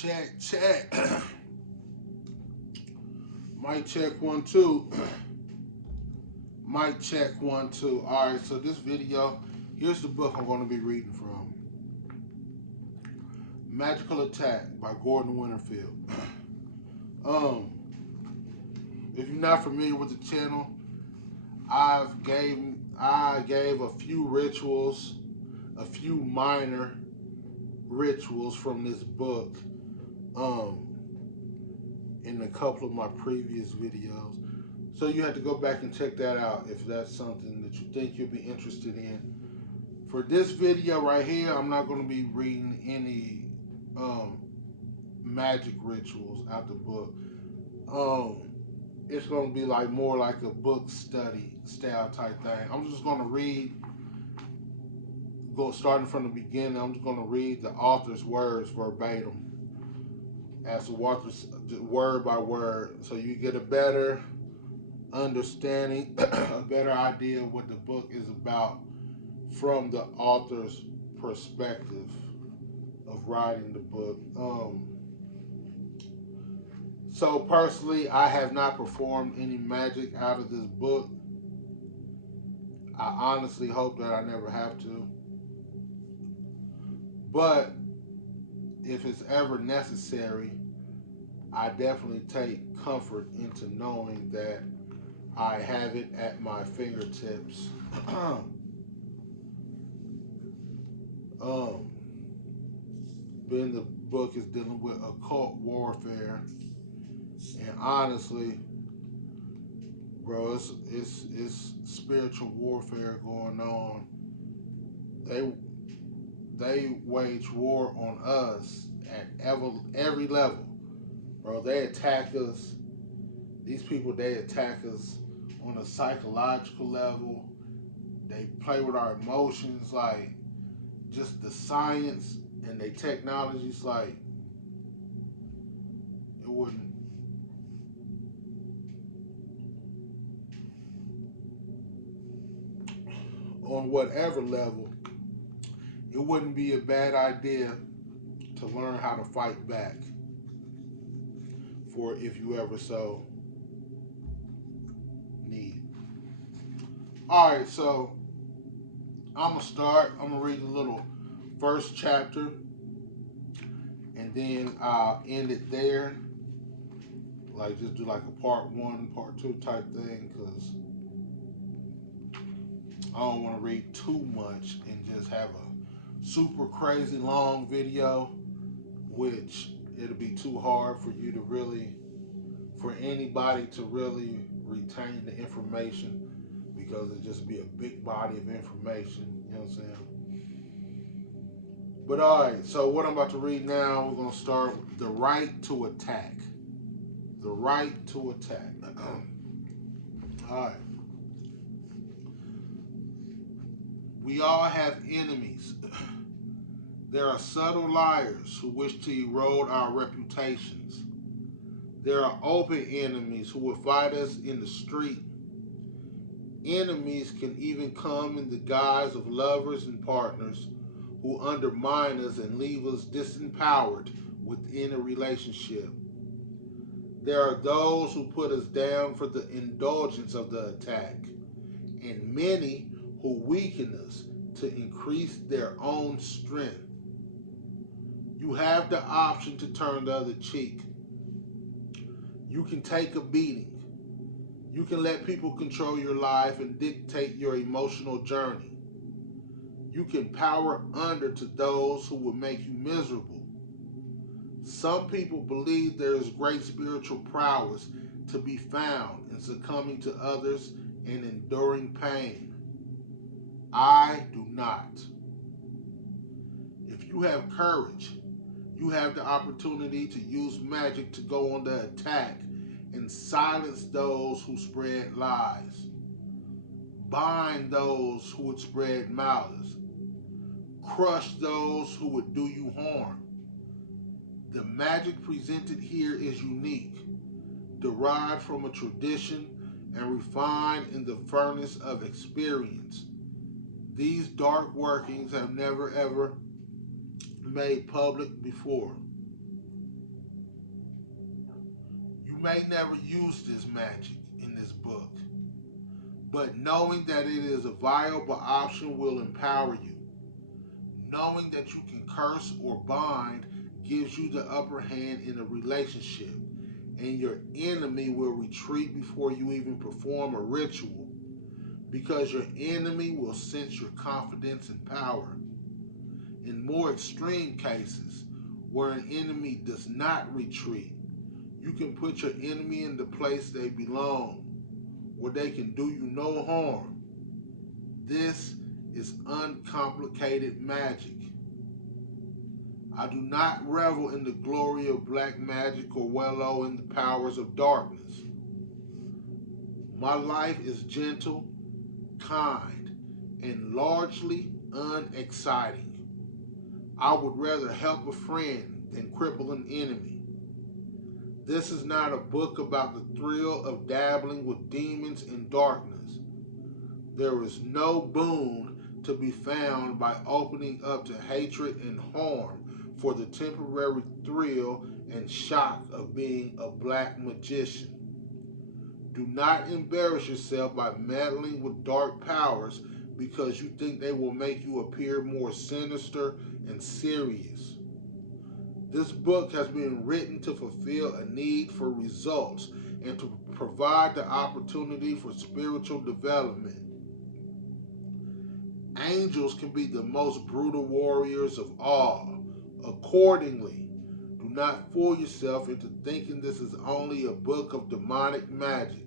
Check. Mic check 1 2. Mic check 1 2. All right, so this video, here's the book I'm going to be reading from. Magickal Attack by Gordon Winterfield. If you're not familiar with the channel, I gave a few rituals, a few minor rituals from this book in a couple of my previous videos. So you have to go back and check that out if that's something that you think you'll be interested in. For this video right here, I'm not going to be reading any magic rituals out the book. It's going to be like more like a book study style type thing. I'm just going to read, starting from the beginning. I'm just going to read the author's words verbatim, as the author's word by word, so you get a better understanding, a better idea of what the book is about from the author's perspective of writing the book. So personally, I have not performed any magic out of this book. I honestly hope that I never have to. But if it's ever necessary, I definitely take comfort into knowing that I have it at my fingertips. Being the book is dealing with occult warfare, and honestly, bro, it's spiritual warfare going on. They wage war on us at every level, bro. They attack us. These people, they attack us on a psychological level. They play with our emotions, like just the science and their technologies, like it wouldn't. On whatever level, it wouldn't be a bad idea to learn how to fight back for if you ever so need. All right, so I'm gonna start. I'm gonna read a little first chapter, and then I'll end it there. Like just do like a part 1, part 2 type thing, because I don't want to read too much and just have a super crazy long video, which it'll be too hard for you to really, for anybody to really retain the information, because it'll just be a big body of information, you know what I'm saying? But all right, so what I'm about to read now, we're going to start with the right to attack. The right to attack. All right. We all have enemies. There are subtle liars who wish to erode our reputations. There are open enemies who will fight us in the street. Enemies can even come in the guise of lovers and partners who undermine us and leave us disempowered within a relationship. There are those who put us down for the indulgence of the attack, and many who weaken us to increase their own strength. You have the option to turn the other cheek. You can take a beating. You can let people control your life and dictate your emotional journey. You can power under to those who will make you miserable. Some people believe there is great spiritual prowess to be found in succumbing to others and enduring pain. I do not. If you have courage, you have the opportunity to use magic to go on the attack and silence those who spread lies. Bind those who would spread malice. Crush those who would do you harm. The magic presented here is unique, derived from a tradition and refined in the furnace of experience. These dark workings have never ever made public before. may never use this magic in this book, but knowing that it is a viable option will empower you. Knowing that you can curse or bind gives you the upper hand in a relationship, and your enemy will retreat before you even perform a ritual because your enemy will sense your confidence and power. In more extreme cases, where an enemy does not retreat, you can put your enemy in the place they belong, where they can do you no harm. This is uncomplicated magic. I do not revel in the glory of black magic or wallow in the powers of darkness. My life is gentle, kind, and largely unexciting. I would rather help a friend than cripple an enemy. This is not a book about the thrill of dabbling with demons and darkness. There is no boon to be found by opening up to hatred and harm for the temporary thrill and shock of being a black magician. Do not embarrass yourself by meddling with dark powers because you think they will make you appear more sinister and serious. This book has been written to fulfill a need for results and to provide the opportunity for spiritual development. Angels can be the most brutal warriors of all. Accordingly, do not fool yourself into thinking this is only a book of demonic magic.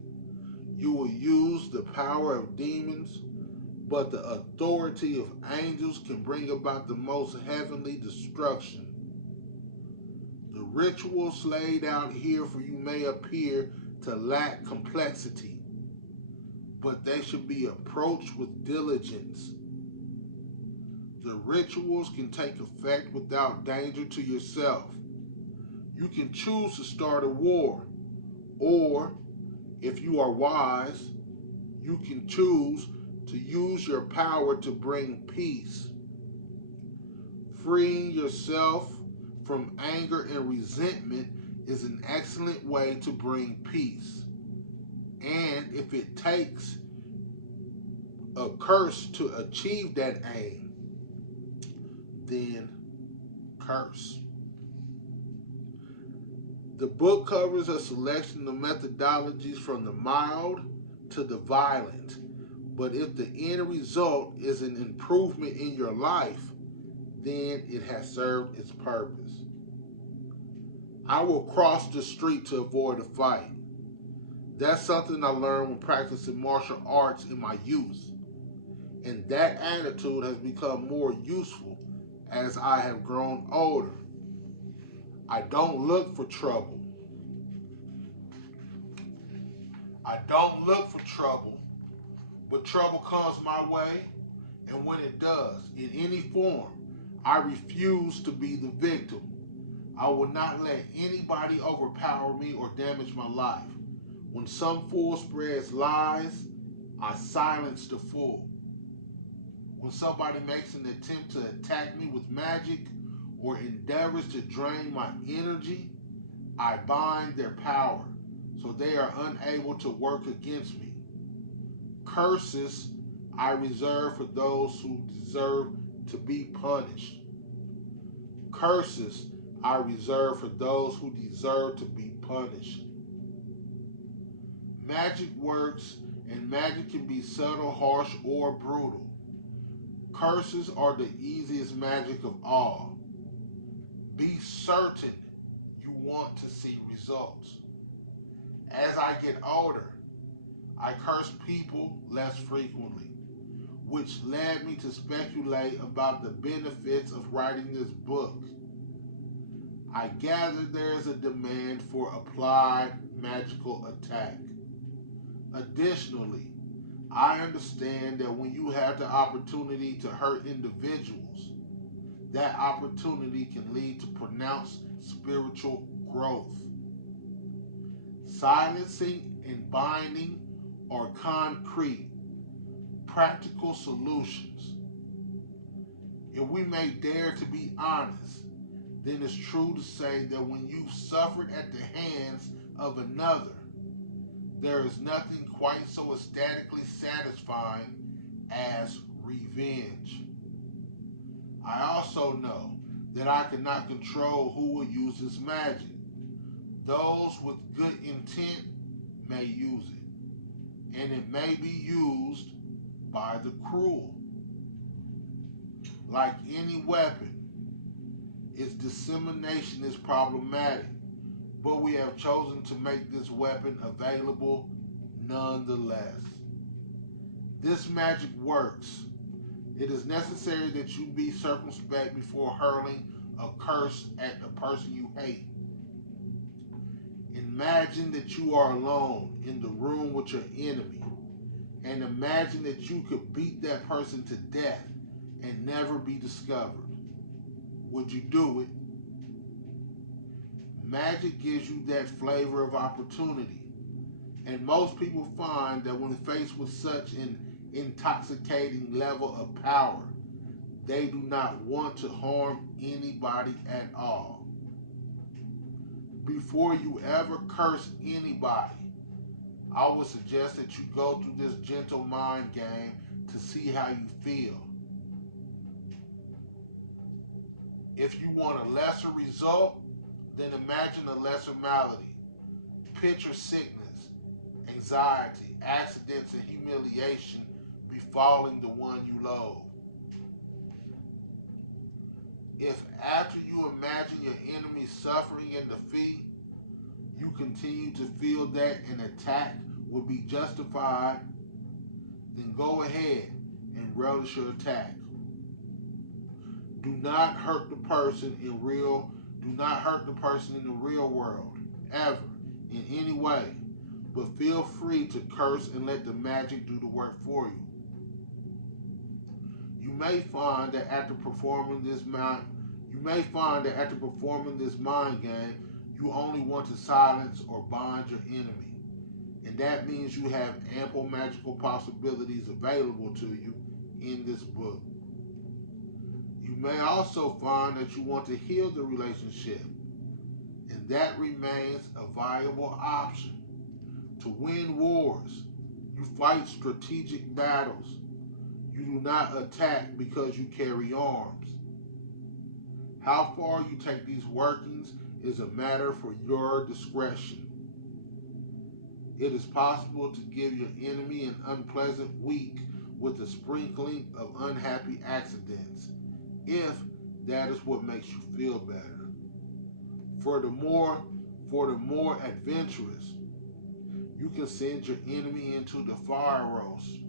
You will use the power of demons, but the authority of angels can bring about the most heavenly destruction. The rituals laid out here for you may appear to lack complexity, but they should be approached with diligence. The rituals can take effect without danger to yourself. You can choose to start a war, or, if you are wise, you can choose to use your power to bring peace. Freeing yourself from anger and resentment is an excellent way to bring peace. And if it takes a curse to achieve that aim, then curse. The book covers a selection of methodologies from the mild to the violent. But if the end result is an improvement in your life, then it has served its purpose. I will cross the street to avoid a fight. That's something I learned when practicing martial arts in my youth. And that attitude has become more useful as I have grown older. I don't look for trouble. I don't look for trouble, but trouble comes my way, and when it does, in any form, I refuse to be the victim. I will not let anybody overpower me or damage my life. When some fool spreads lies, I silence the fool. When somebody makes an attempt to attack me with magic or endeavors to drain my energy, I bind their power so they are unable to work against me. Curses I reserve for those who deserve to be punished. Curses I reserve for those who deserve to be punished. Magic works, and magic can be subtle, harsh, or brutal. Curses are the easiest magic of all. Be certain you want to see results. As I get older, I curse people less frequently, which led me to speculate about the benefits of writing this book. I gather there is a demand for applied magical attack. Additionally, I understand that when you have the opportunity to hurt individuals, that opportunity can lead to pronounced spiritual growth. Silencing and binding are concrete, practical solutions. If we may dare to be honest, then it's true to say that when you've suffered at the hands of another, there is nothing quite so ecstatically satisfying as revenge. I also know that I cannot control who will use this magic. Those with good intent may use it, and it may be used by the cruel. Like any weapon, its dissemination is problematic, but we have chosen to make this weapon available nonetheless. This magic works. It is necessary that you be circumspect before hurling a curse at the person you hate. Imagine that you are alone in the room with your enemy, and imagine that you could beat that person to death and never be discovered. Would you do it? Magic gives you that flavor of opportunity, and most people find that when faced with such an intoxicating level of power, they do not want to harm anybody at all. Before you ever curse anybody, I would suggest that you go through this gentle mind game to see how you feel. If you want a lesser result, then imagine a lesser malady. Picture sickness, anxiety, accidents, and humiliation befalling the one you loathe. If after you imagine your enemy suffering and defeat, you continue to feel that an attack would be justified, then go ahead and relish your attack. Do not hurt the person in real do not hurt the person in the real world, ever, in any way, but feel free to curse and let the magic do the work for you. You may find that after performing this mind game, you only want to silence or bind your enemy, and that means you have ample magical possibilities available to you in this book. You may also find that you want to heal the relationship, and that remains a viable option. To win wars, you fight strategic battles. You do not attack because you carry arms. How far you take these workings is a matter for your discretion. It is possible to give your enemy an unpleasant week with a sprinkling of unhappy accidents, if that is what makes you feel better. For the more adventurous, you can send your enemy into the fire roast.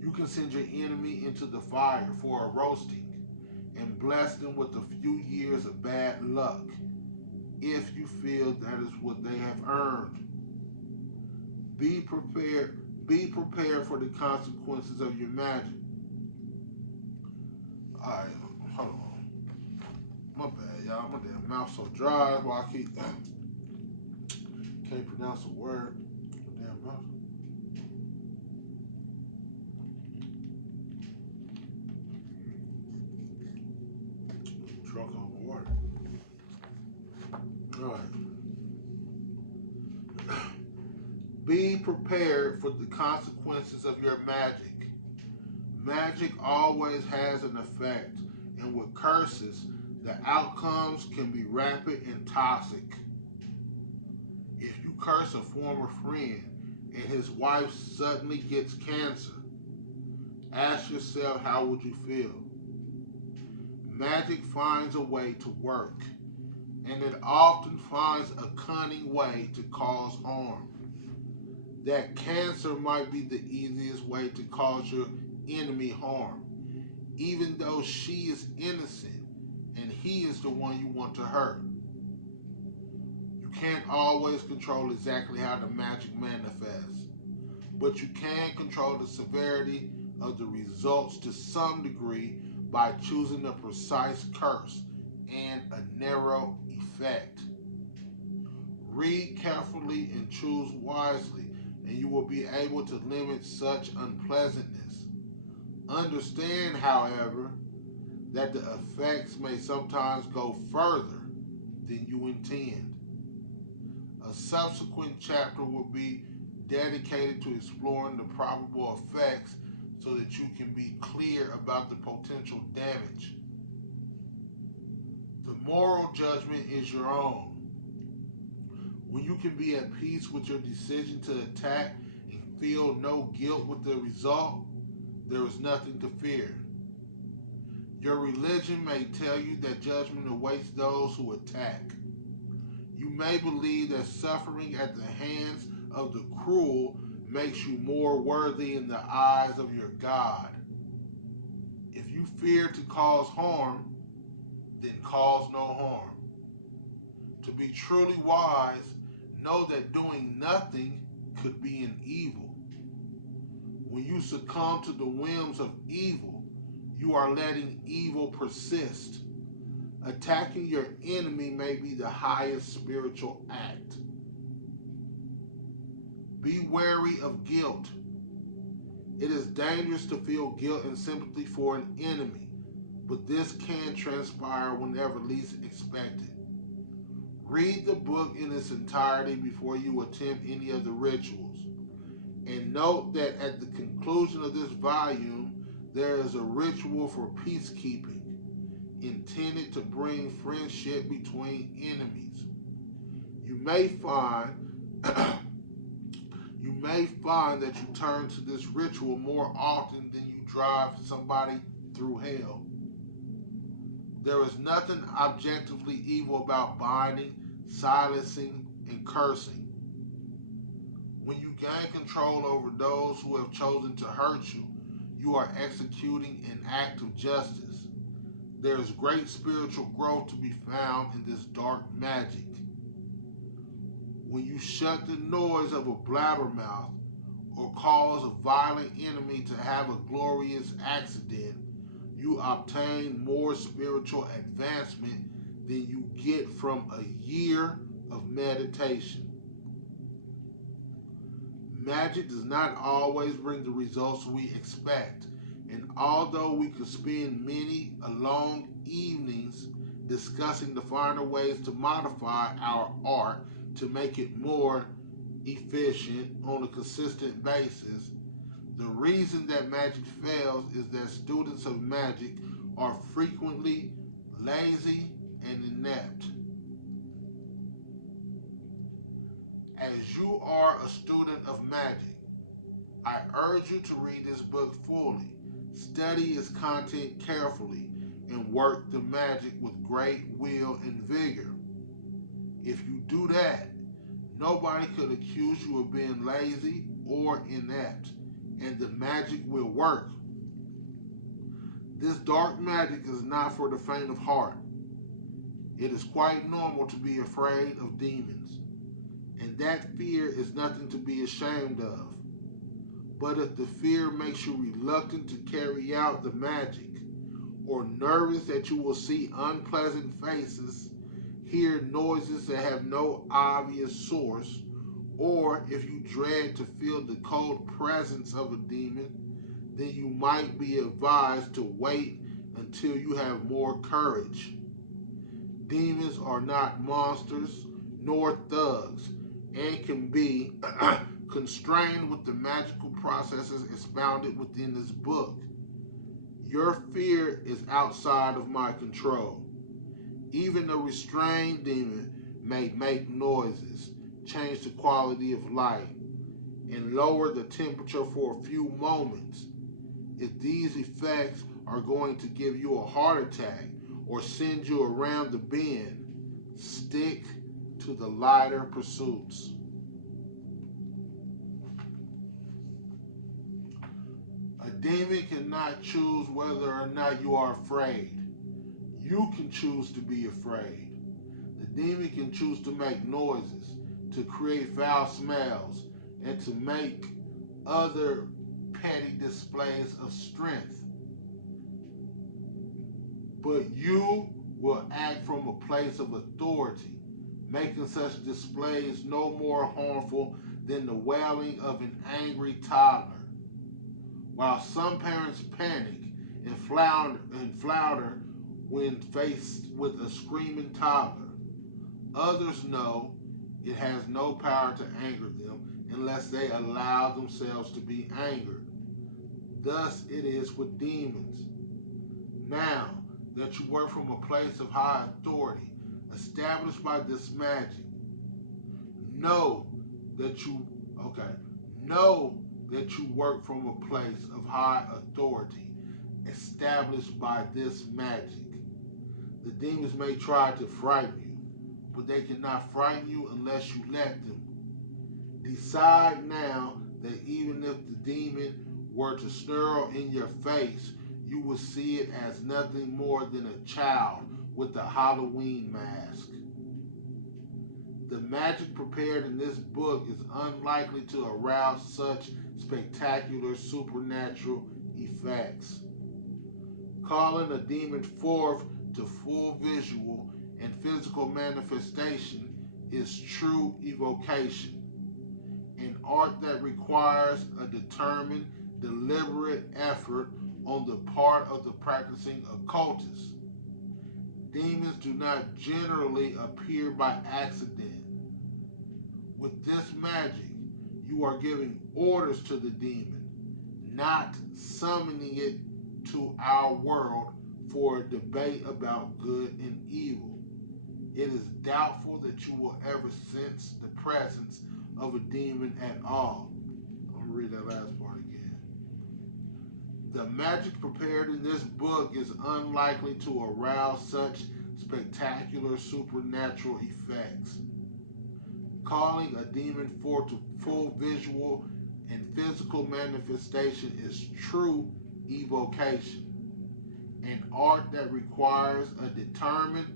You can send your enemy into the fire for a roasting and bless them with a few years of bad luck, if you feel that is what they have earned. Be prepared for the consequences of your magic. Alright, hold on. My bad, y'all. My damn mouth so dry while I can't pronounce a word. My damn mouth. Drunk on water. Alright. Be prepared for the consequences of your magic. Magic always has an effect, and with curses, the outcomes can be rapid and toxic. If you curse a former friend and his wife suddenly gets cancer, ask yourself, how would you feel? Magic finds a way to work, and it often finds a cunning way to cause harm. That cancer might be the easiest way to cause your enemy harm, even though she is innocent and he is the one you want to hurt. You can't always control exactly how the magic manifests, but you can control the severity of the results to some degree by choosing a precise curse and a narrow effect. Read carefully and choose wisely, and you will be able to limit such unpleasantness. Understand, however, that the effects may sometimes go further than you intend. A subsequent chapter will be dedicated to exploring the probable effects so that you can be clear about the potential damage. The moral judgment is your own. When you can be at peace with your decision to attack and feel no guilt with the result, there is nothing to fear. Your religion may tell you that judgment awaits those who attack. You may believe that suffering at the hands of the cruel makes you more worthy in the eyes of your God. If you fear to cause harm, then cause no harm. To be truly wise, know that doing nothing could be an evil. When you succumb to the whims of evil, you are letting evil persist. Attacking your enemy may be the highest spiritual act. Be wary of guilt. It is dangerous to feel guilt and sympathy for an enemy, but this can transpire whenever least expected. Read the book in its entirety before you attempt any of the rituals. And note that at the conclusion of this volume, there is a ritual for peacekeeping intended to bring friendship between enemies. You may find that you turn to this ritual more often than you drive somebody through hell. There is nothing objectively evil about binding, silencing, and cursing. When you gain control over those who have chosen to hurt you, you are executing an act of justice. There is great spiritual growth to be found in this dark magic. When you shut the noise of a blabbermouth or cause a violent enemy to have a glorious accident, you obtain more spiritual advancement than you get from a year of meditation. Magic does not always bring the results we expect, and although we could spend many long evenings discussing the finer ways to modify our art to make it more efficient on a consistent basis, the reason that magic fails is that students of magic are frequently lazy and inept. As you are a student of magic, I urge you to read this book fully, study its content carefully, and work the magic with great will and vigor. If you do that, nobody could accuse you of being lazy or inept, and the magic will work. This dark magic is not for the faint of heart. It is quite normal to be afraid of demons, and that fear is nothing to be ashamed of. But if the fear makes you reluctant to carry out the magic, or nervous that you will see unpleasant faces, hear noises that have no obvious source, or if you dread to feel the cold presence of a demon, then you might be advised to wait until you have more courage. Demons are not monsters nor thugs and can be constrained with the magical processes expounded within this book. Your fear is outside of my control. Even a restrained demon may make noises, change the quality of light, and lower the temperature for a few moments. If these effects are going to give you a heart attack or send you around the bend, stick to the lighter pursuits. A demon cannot choose whether or not you are afraid. You can choose to be afraid. The demon can choose to make noises, to create foul smells, and to make other petty displays of strength. But you will act from a place of authority, making such displays no more harmful than the wailing of an angry toddler. While some parents panic and flounder when faced with a screaming toddler, others know It has no power to anger them unless they allow themselves to be angered. Thus it is with demons. Now that you work from a place of high authority, established by this magic, know that you okay. Know that you work from a place of high authority, established by this magic. The demons may try to frighten you, but they cannot frighten you unless you let them. Decide now that even if the demon were to snarl in your face, you will see it as nothing more than a child with a Halloween mask. The magic prepared in this book is unlikely to arouse such spectacular supernatural effects. Calling a demon forth to full visual and physical manifestation is true evocation, an art that requires a determined, deliberate effort on the part of the practicing occultist. Demons do not generally appear by accident. With this magic, you are giving orders to the demon, not summoning it to our world for a debate about good and evil. It is doubtful that you will ever sense the presence of a demon at all. I'm going to read that last part again. The magic prepared in this book is unlikely to arouse such spectacular supernatural effects. Calling a demon forth to full visual and physical manifestation is true evocation, an art that requires a determined,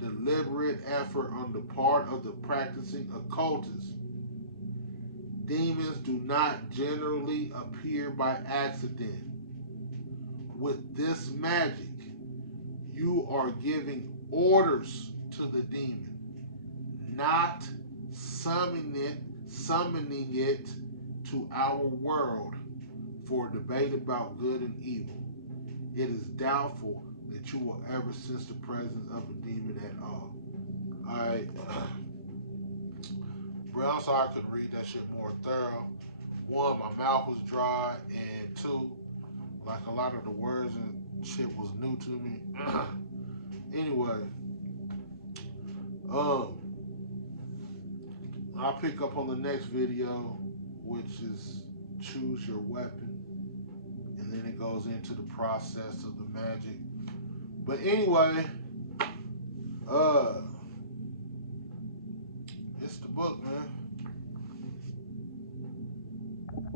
deliberate effort on the part of the practicing occultist. Demons do not generally appear by accident. With this magic, you are giving orders to the demon, not summoning it to our world for a debate about good and evil. It is doubtful that you will ever sense the presence of a demon at all. Alright. Bro, I'm sorry I couldn't read that shit more thorough. One, my mouth was dry, and two, like a lot of the words and shit was new to me. Anyway, um, I'll pick up on the next video, which is choose your weapon, and then it goes into the process of the magic. But anyway, it's the book, man.